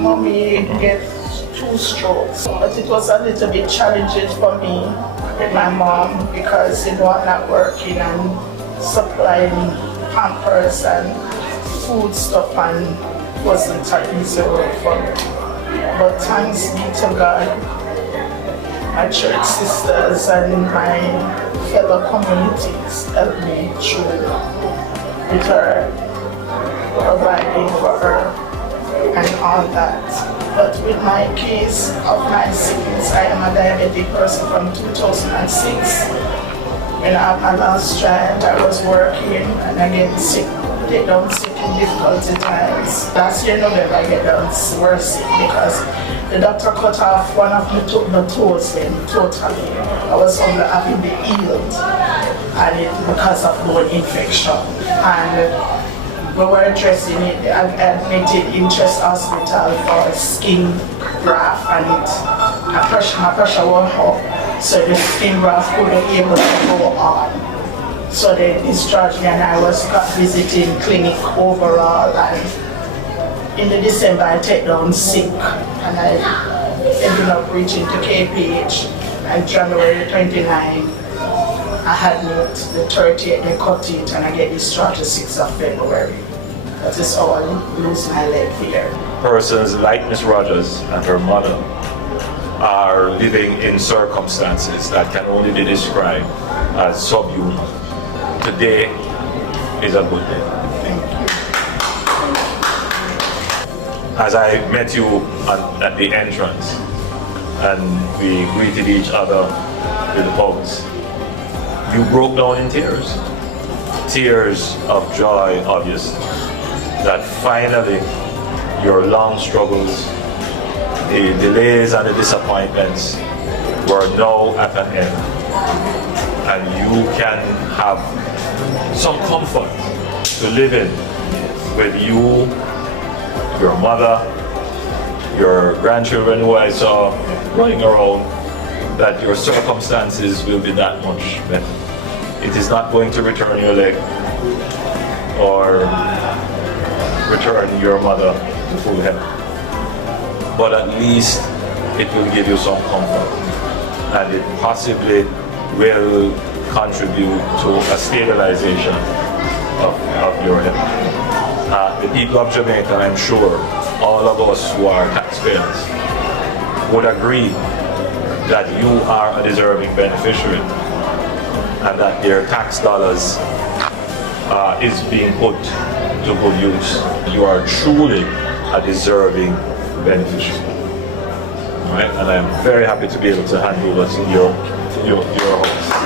Mommy get 2 strokes, but it was a little bit challenging for me with my mom because I'm not working and supplying Pampers and food stuff, and wasn't an easy work for me. But thanks be to God, my church sisters and my fellow communities helped me through with her, providing for her and all that. But with my case of my sickness, I am a diabetic person from 2006. When I had my last child, I was working and I get sick, get down sick in difficulty times. Last year, November, I get down worse sick because the doctor cut off one of the toes totally. I was only having the healed, and it because of bone infection. And we were addressing it, admitted in Chest Hospital for skin graft, and my pressure went up, so the skin graft couldn't be able to go on. So they discharged me and I was visiting clinic overall, and in the December I take down sick and I ended up reaching to KPH, and January 29 I had it, the 30th they cut it, and I get discharged the 6th of February. That is how I lose my leg here. Persons like Miss Rogers and her mother are living in circumstances that can only be described as subhuman. Today is a good day. Thank you. As I met you at the entrance and we greeted each other with hugs, you broke down in tears. Tears of joy, obviously, that finally your long struggles, the delays and the disappointments were now at an end. And you can have some comfort to live in with you, your mother, your grandchildren who I saw running around, that your circumstances will be that much better. It is not going to return your leg or return your mother to full health, but at least it will give you some comfort, and it possibly will contribute to a stabilization of your health. The people of Jamaica, I'm sure, all of us who are taxpayers, would agree that you are a deserving beneficiary and that their tax dollars is being put to good use. You are truly a deserving beneficiary. Right? And I am very happy to be able to hand over to your host.